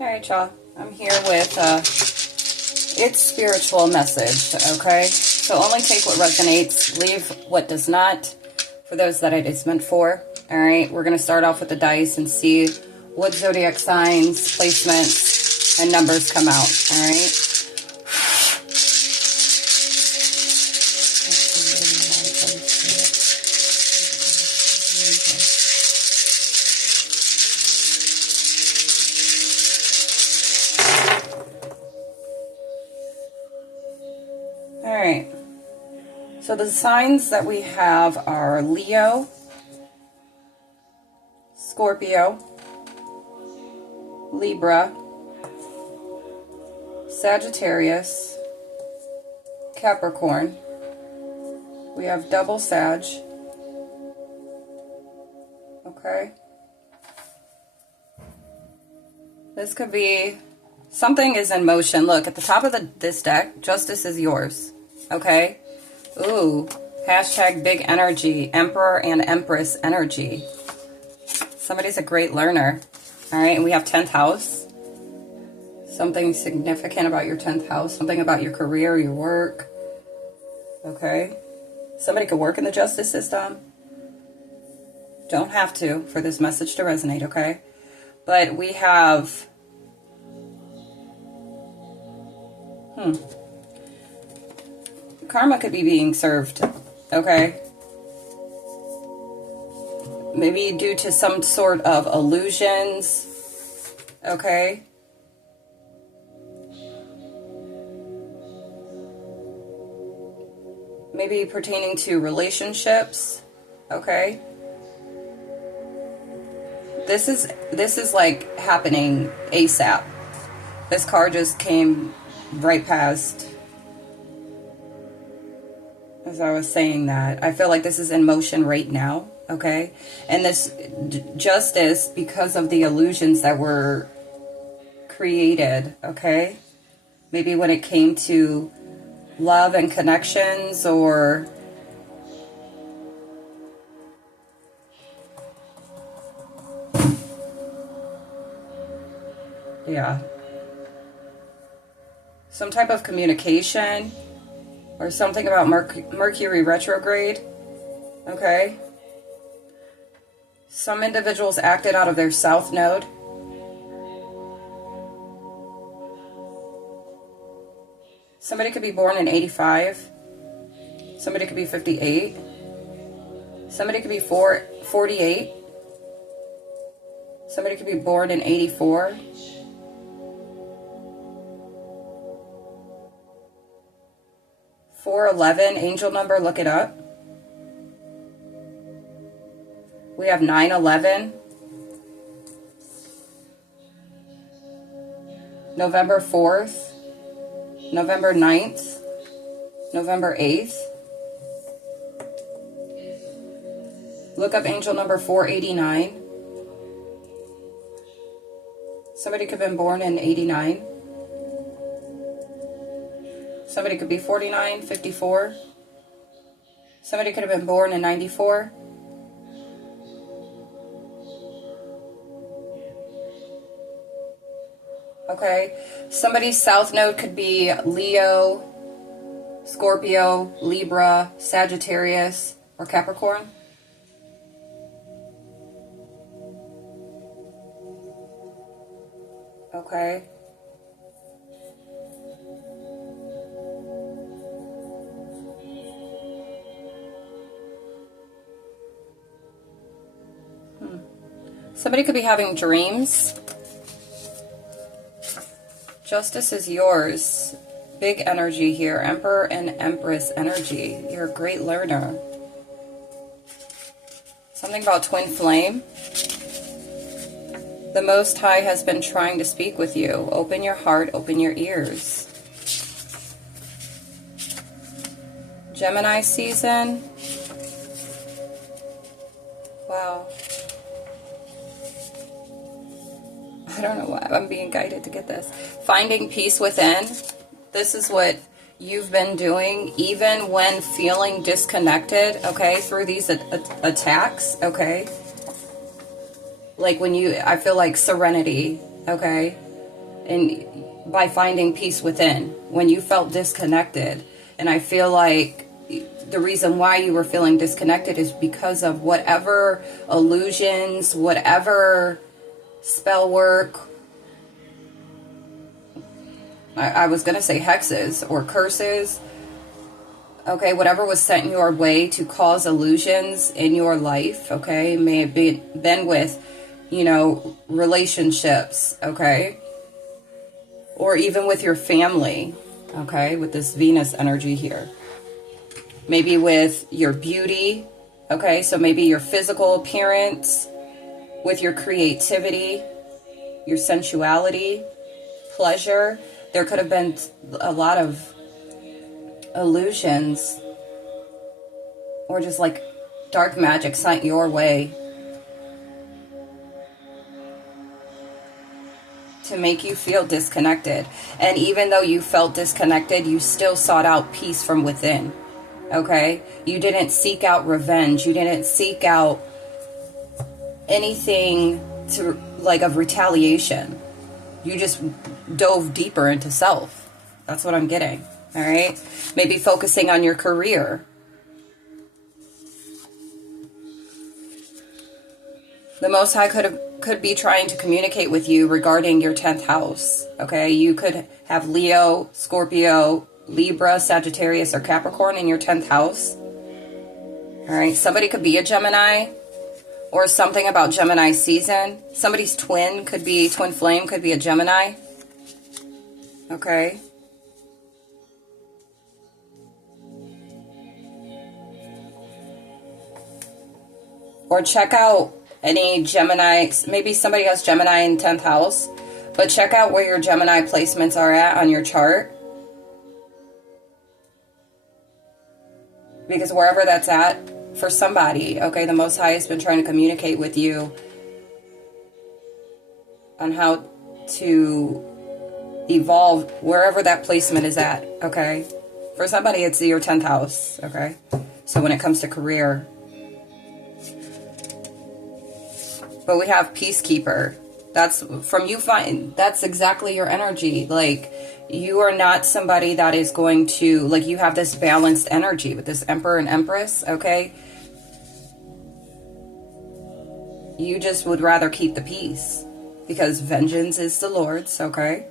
Alright, y'all. I'm here with its spiritual message, okay? So only take what resonates, leave what does not, for those that it is meant for. Alright, we're going to start off with the dice and see what zodiac signs, placements, and numbers come out, alright? Alright, so the signs that we have are Leo, Scorpio, Libra, Sagittarius, Capricorn. We have double Sag. Okay. This could be something is in motion. Look, at the top of this deck, justice is yours. Okay? Ooh, hashtag big energy, Emperor and Empress energy. Somebody's a great learner. All right, and we have 10th house. Something significant about your 10th house. Something about your career, your work. Okay? Somebody could work in the justice system. Don't have to for this message to resonate, okay? But we have... Karma could be being served, okay? Maybe due to some sort of illusions, okay? Maybe pertaining to relationships, okay? This is like happening ASAP. This card just came right past as I was saying that. I feel like this is in motion right now, okay? And this justice, because of the illusions that were created, okay? Maybe when it came to love and connections, or yeah, some type of communication, or something about Mercury retrograde, okay? Some individuals acted out of their south node. Somebody could be born in 85. Somebody could be 58. Somebody could be 48. Somebody could be born in 84. .411, angel number, look it up. We have 9/11. November 4th. November 9th. November 8th. Look up angel number 489. Somebody could have been born in 89. Somebody could be 49, 54. Somebody could have been born in 94. Okay. Somebody's south node could be Leo, Scorpio, Libra, Sagittarius, or Capricorn. Okay. Somebody could be having dreams. Justice is yours. Big energy here. Emperor and Empress energy. You're a great learner. Something about twin flame. The Most High has been trying to speak with you. Open your heart, open your ears. Gemini season. Wow. I don't know why I'm being guided to get this. Finding peace within. This is what you've been doing, even when feeling disconnected, okay, through these attacks, okay? Like when I feel like serenity, okay? and by finding peace within when you felt disconnected. And I feel like the reason why you were feeling disconnected is because of whatever illusions, whatever spell work, I was going to say hexes or curses, okay, whatever was sent your way to cause illusions in your life, okay, may have been with, you know, relationships, okay, or even with your family, okay, with this Venus energy here. Maybe with your beauty, okay, so maybe your physical appearance, with your creativity, your sensuality, pleasure. There could have been a lot of illusions or just like dark magic sent your way to make you feel disconnected. And even though you felt disconnected, you still sought out peace from within. Okay? You didn't seek out revenge. You didn't seek out anything to like of retaliation. You just dove deeper into self. That's what I'm getting. All right? Maybe focusing on your career. The Most High could be trying to communicate with you regarding your 10th house. Okay? You could have Leo, Scorpio, Libra, Sagittarius, or Capricorn in your 10th house. All right? Somebody could be a Gemini, or something about Gemini season. Somebody's twin flame could be a Gemini. Okay? Or check out any Gemini. Maybe somebody has Gemini in 10th house, but check out where your Gemini placements are at on your chart. Because wherever that's at, for somebody, okay, the Most High has been trying to communicate with you on how to evolve wherever that placement is at, okay? For somebody, it's your 10th house, okay? So when it comes to career. But we have Peacekeeper. That's from you find that's exactly your energy. Like, you are not somebody that is going to, like, you have this balanced energy with this Emperor and Empress, okay? You just would rather keep the peace because vengeance is the Lord's, okay?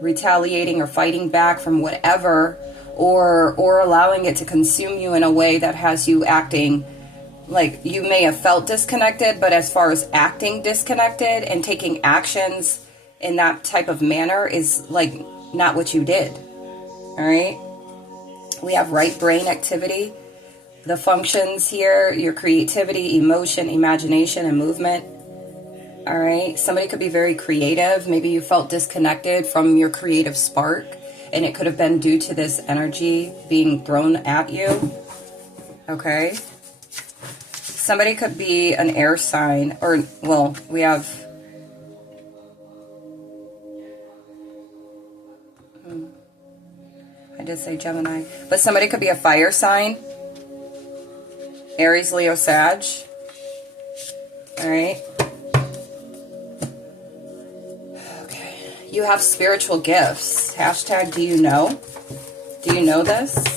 Retaliating or fighting back from whatever, or allowing it to consume you in a way that has you acting like you may have felt disconnected, but as far as acting disconnected and taking actions in that type of manner is like not what you did. All right? We have right brain activity. The functions here, your creativity, emotion, imagination, and movement. All right? Somebody could be very creative. Maybe you felt disconnected from your creative spark, and it could have been due to this energy being thrown at you. Okay? Somebody could be an air sign, or, well, we have... I did say Gemini. But somebody could be a fire sign. Aries, Leo, Sag. All right. Okay. You have spiritual gifts. Hashtag, do you know? Do you know this?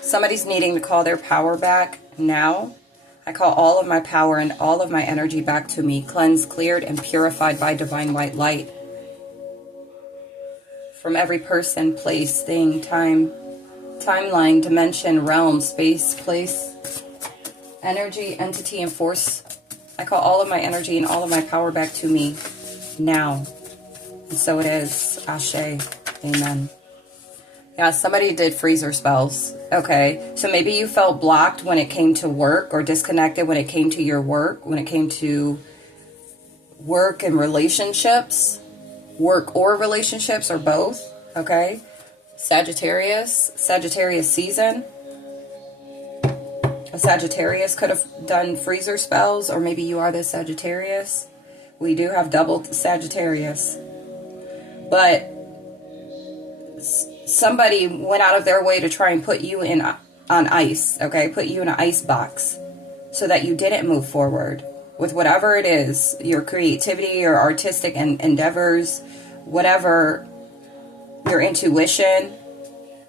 Somebody's needing to call their power back now. I call all of my power and all of my energy back to me, cleansed, cleared, and purified by divine white light. From every person, place, thing, time, timeline, dimension, realm, space, place, energy, entity, and force. I call all of my energy and all of my power back to me now. And so it is. Ashe. Amen. Yeah, somebody did freezer spells. Okay, so maybe you felt blocked when it came to work, or disconnected when it came to your work, when it came to work and relationships, work or relationships, or both. Okay, Sagittarius season. A Sagittarius could have done freezer spells, or maybe you are the Sagittarius. We do have double Sagittarius. But somebody went out of their way to try and put you on ice, okay? Put you in an ice box so that you didn't move forward. with whatever it is, your creativity, your artistic endeavors, whatever, your intuition,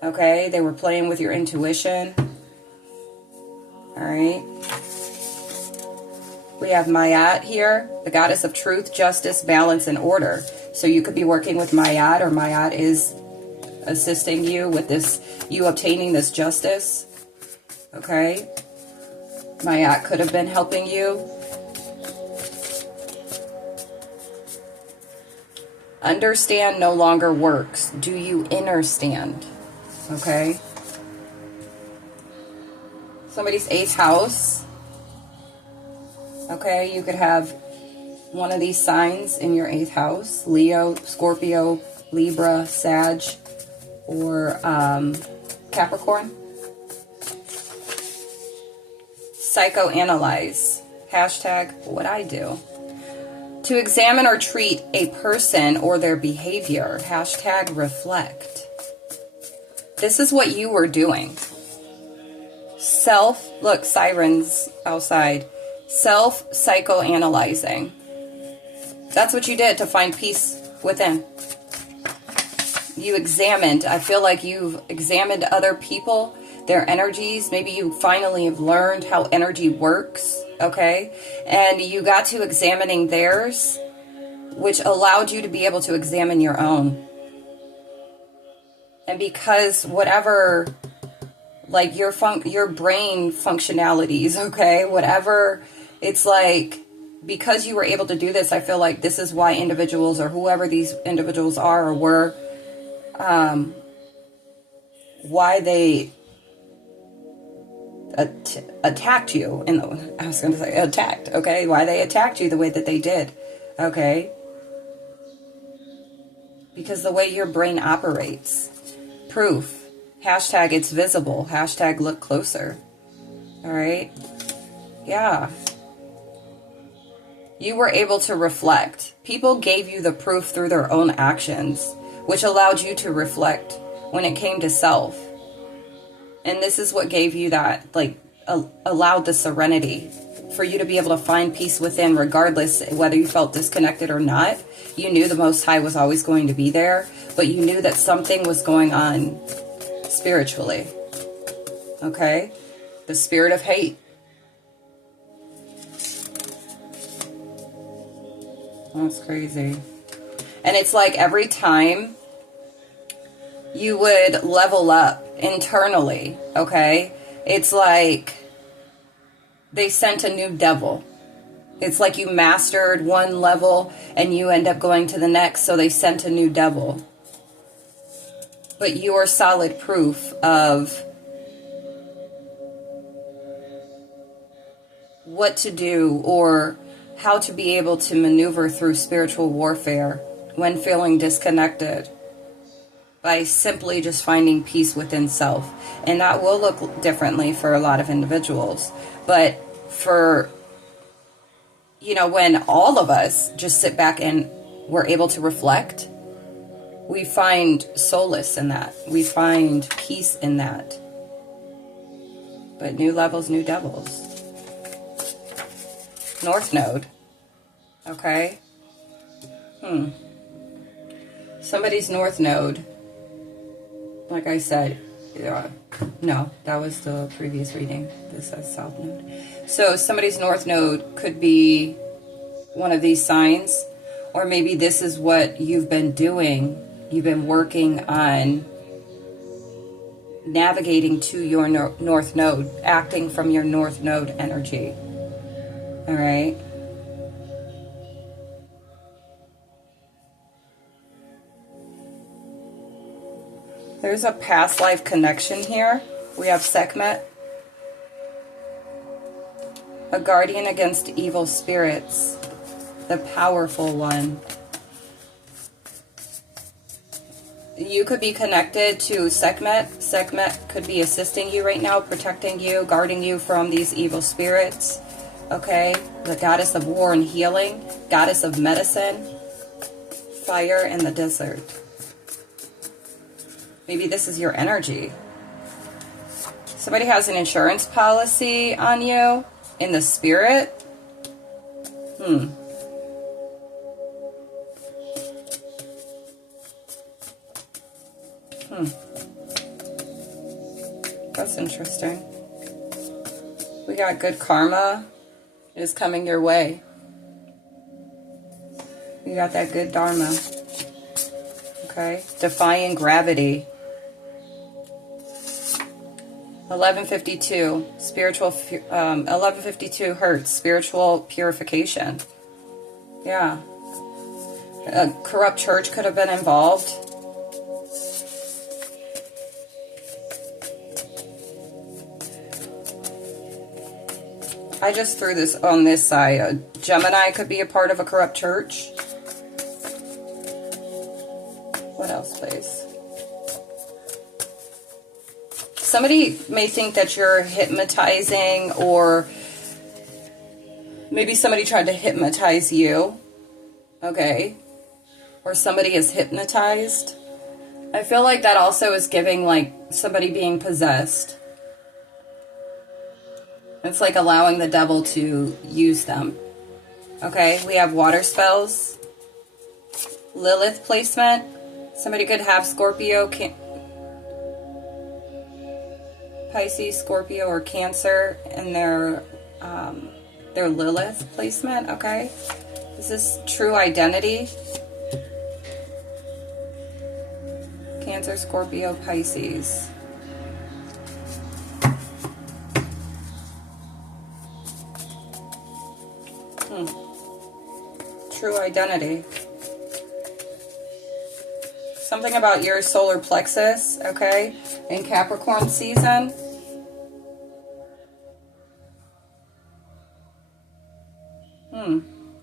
okay? They were playing with your intuition. All right. We have Mayat here, the goddess of truth, justice, balance, and order. So you could be working with Mayat, or Mayat is assisting you with this, you obtaining this justice. Okay. Mayat could have been helping you. Understand no longer works. Do you understand? Okay. Somebody's 8th house. Okay, you could have one of these signs in your 8th house. Leo, Scorpio, Libra, Sag, or Capricorn. Psychoanalyze. Hashtag what I do. To examine or treat a person or their behavior. Hashtag reflect. This is what you were doing. Look, sirens outside. Self-psychoanalyzing. That's what you did to find peace within. You examined. I feel like you've examined other people, their energies. Maybe you finally have learned how energy works, okay? And you got to examining theirs, which allowed you to be able to examine your own. And because whatever, like your brain functionalities, okay? Whatever, it's like, because you were able to do this, I feel like this is why individuals, or whoever these individuals are or were, why they attacked you. I was going to say attacked, okay? Why they attacked you the way that they did, okay? Because the way your brain operates. Proof. Hashtag it's visible. Hashtag look closer. All right? Yeah. You were able to reflect. People gave you the proof through their own actions, which allowed you to reflect when it came to self. And this is what gave you that, like, allowed the serenity for you to be able to find peace within, regardless whether you felt disconnected or not. You knew the Most High was always going to be there, but you knew that something was going on spiritually. Okay? The spirit of hate. That's crazy. And it's like every time you would level up internally, okay? It's like they sent a new devil. It's like you mastered one level and you end up going to the next, so they sent a new devil. But you are solid proof of what to do or how to be able to maneuver through spiritual warfare when feeling disconnected, by simply just finding peace within self. And that will look differently for a lot of individuals. But for, you know, when all of us just sit back and we're able to reflect, we find solace in that. We find peace in that. But new levels, new devils. North Node. Okay. Somebody's North Node. Like I said, no, that was the previous reading. This says South Node. So somebody's North Node could be one of these signs, or maybe this is what you've been doing. You've been working on navigating to your North Node, acting from your North Node energy. All right. There's a past life connection here. We have Sekhmet, a guardian against evil spirits, the powerful one. You could be connected to Sekhmet. Sekhmet could be assisting you right now, protecting you, guarding you from these evil spirits. Okay, the goddess of war and healing, goddess of medicine, fire in the desert. Maybe this is your energy. Somebody has an insurance policy on you in the spirit. Hmm. That's interesting. We got good karma is coming your way. You got that good dharma. Okay. Defying gravity. 1152. Spiritual, 1152 hertz. Spiritual purification. Yeah. A corrupt church could have been involved. I just threw this on this side. A Gemini could be a part of a corrupt church. What else, please? Somebody may think that you're hypnotizing, or maybe somebody tried to hypnotize you. Okay. Or somebody is hypnotized. I feel like that also is giving like somebody being possessed. It's like allowing the devil to use them. Okay, we have water spells. Lilith placement. Somebody could have Scorpio, Pisces, Scorpio, or Cancer in their Lilith placement. Okay, this is true identity. Cancer, Scorpio, Pisces. True identity. Something about your solar plexus, okay, in Capricorn season.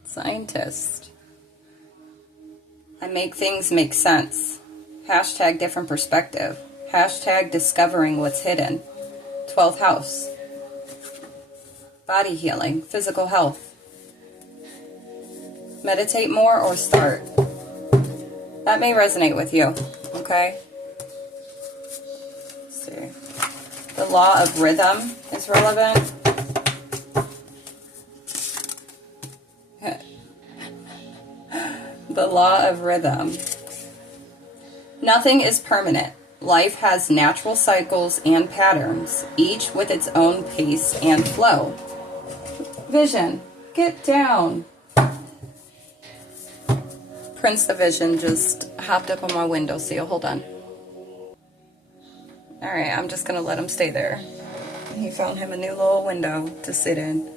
Scientist. I make things make sense. Hashtag different perspective. Hashtag discovering what's hidden. 12th house. Body healing. Physical health. Meditate more or start. That may resonate with you, okay? Let's see. The law of rhythm is relevant. The law of rhythm. Nothing is permanent. Life has natural cycles and patterns, each with its own pace and flow. Vision, get down. Prince of Vision just hopped up on my windowsill. Hold on. Alright, I'm just going to let him stay there. He found him a new little window to sit in.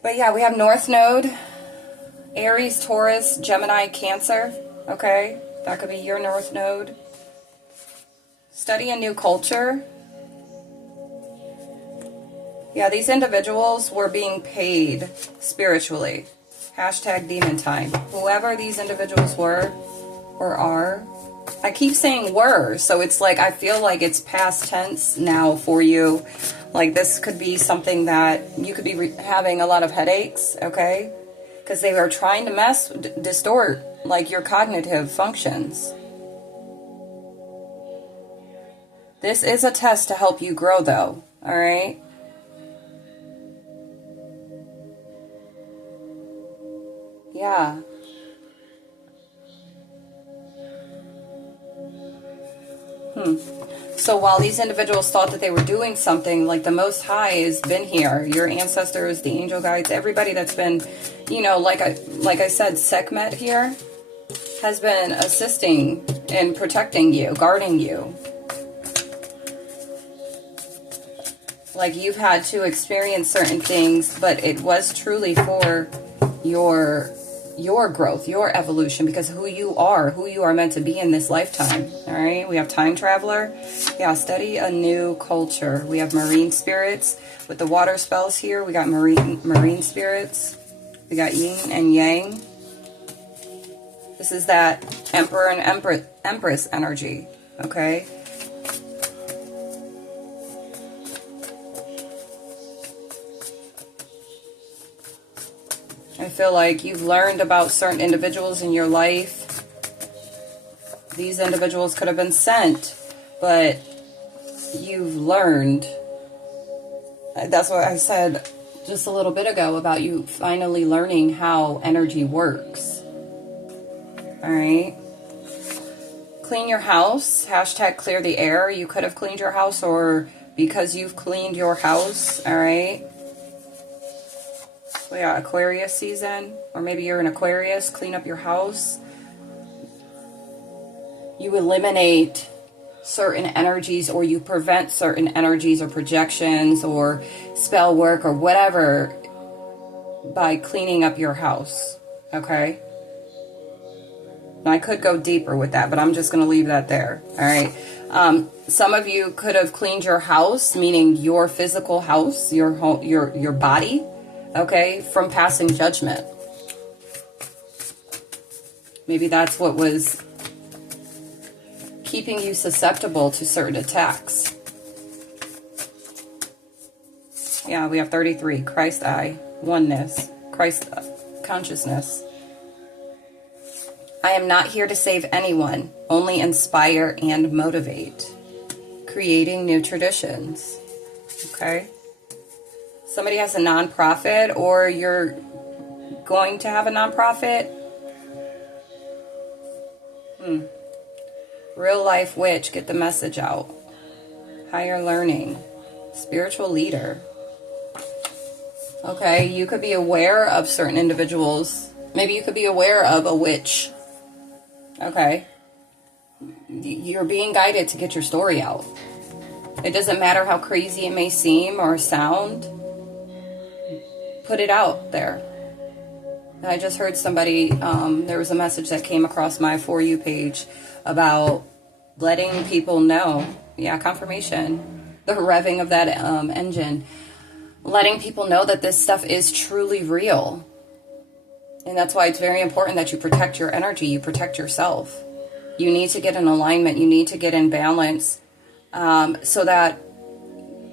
But yeah, we have North Node, Aries, Taurus, Gemini, Cancer. Okay, that could be your North Node. Study a new culture. Yeah, these individuals were being paid spiritually. Hashtag demon time. Whoever these individuals were or are. I keep saying were, so it's like I feel like it's past tense now for you. Like this could be something that you could be having a lot of headaches, okay? Because they are trying to distort like your cognitive functions. This is a test to help you grow though, alright? Yeah. So while these individuals thought that they were doing something, like the Most High has been here, your ancestors, the angel guides, everybody that's been, you know, like I said, Sekhmet here has been assisting and protecting you, guarding you. Like you've had to experience certain things, but it was truly for your growth, your evolution, because who you are meant to be in this lifetime. All right, we have time traveler. Yeah, study a new culture. We have marine spirits with the water spells here. We got marine spirits. We got yin and yang. This is that emperor and empress energy. Okay. I feel like you've learned about certain individuals in your life. These individuals could have been sent, but you've learned. That's what I said. just a little bit ago about you finally learning how energy works. All right. Clean your house. Hashtag clear the air. You could have cleaned your house, or because you've cleaned your house. All right. We got Aquarius season, or maybe you're an Aquarius. Clean up your house. You eliminate certain energies, or you prevent certain energies or projections or spell work or whatever by cleaning up your house. Okay. Now, I could go deeper with that, but I'm just going to leave that there. All right. Some of you could have cleaned your house, meaning your physical house, your home, your body, okay, from passing judgment. Maybe that's what was keeping you susceptible to certain attacks. Yeah, we have 33. Christ eye, oneness, Christ consciousness. I am not here to save anyone, only inspire and motivate. Creating new traditions. Okay? Somebody has a nonprofit, or you're going to have a nonprofit. Real life witch, get the message out. Higher learning. Spiritual leader. Okay, you could be aware of certain individuals. Maybe you could be aware of a witch. Okay. You're being guided to get your story out. It doesn't matter how crazy it may seem or sound. Put it out there. I just heard somebody, there was a message that came across my For You page about letting people know. Yeah, confirmation. The revving of that engine. Letting people know that this stuff is truly real. And that's why it's very important that you protect your energy, you protect yourself. You need to get in alignment, you need to get in balance, so that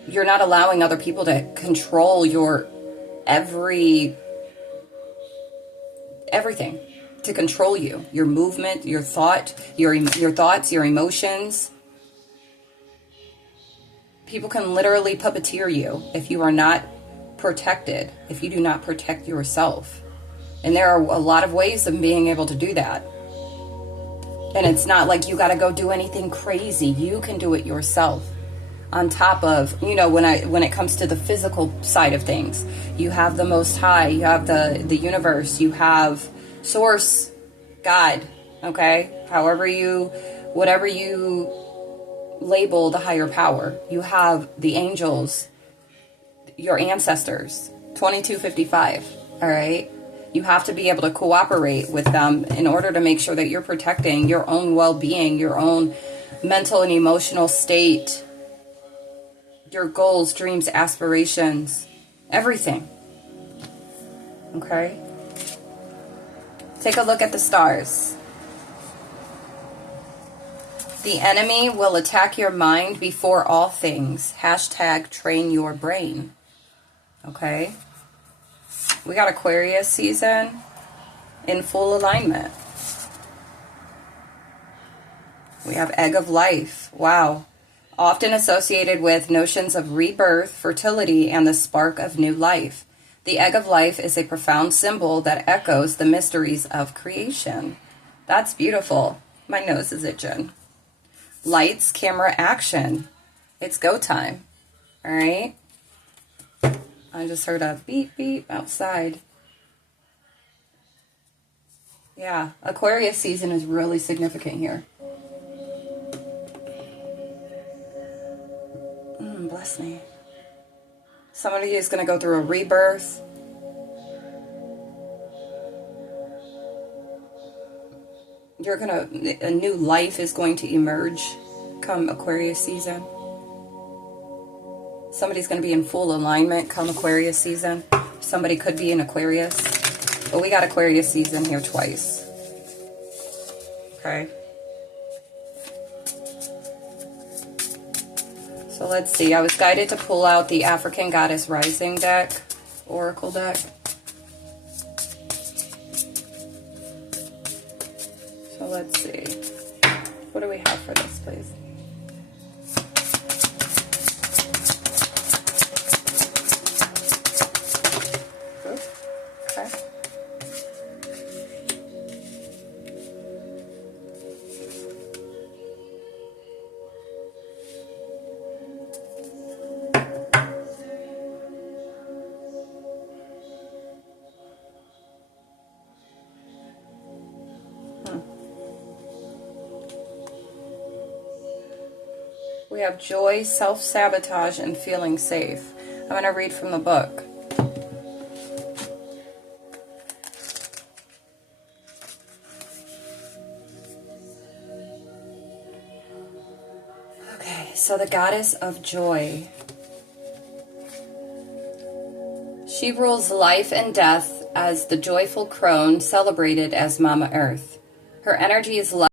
you're not allowing other people to control your everything, to control you, your movement, your thought, your thoughts, your emotions. People can literally puppeteer you if you are not protected, if you do not protect yourself. And there are a lot of ways of being able to do that. And it's not like you got to go do anything crazy. You can do it yourself. On top of, when it comes to the physical side of things, you have the Most High, you have the universe, you have Source, God, okay? Whatever you label the higher power. You have the angels, your ancestors, 2255, all right? You have to be able to cooperate with them in order to make sure that you're protecting your own well-being, your own mental and emotional state, your goals, dreams, aspirations, everything. Okay? Take a look at the stars. The enemy will attack your mind before all things. Hashtag train your brain. Okay? We got Aquarius season in full alignment. We have Egg of Life. Wow. Often associated with notions of rebirth, fertility, and the spark of new life. The Egg of Life is a profound symbol that echoes the mysteries of creation. That's beautiful. My nose is itching. Lights, camera, action. It's go time. All right? I just heard a beep, beep outside. Yeah, Aquarius season is really significant here. Bless me. Somebody is going to go through a rebirth. A new life is going to emerge come Aquarius season. Somebody's going to be in full alignment come Aquarius season. Somebody could be in Aquarius. But we got Aquarius season here twice. Okay. So let's see. I was guided to pull out the African Goddess Rising deck, Oracle deck. So let's see. What do we have for this, please? We have joy, self-sabotage, and feeling safe. I'm going to read from the book. Okay, so the goddess of joy. She rules life and death as the joyful crone, celebrated as Mama Earth. Her energy is light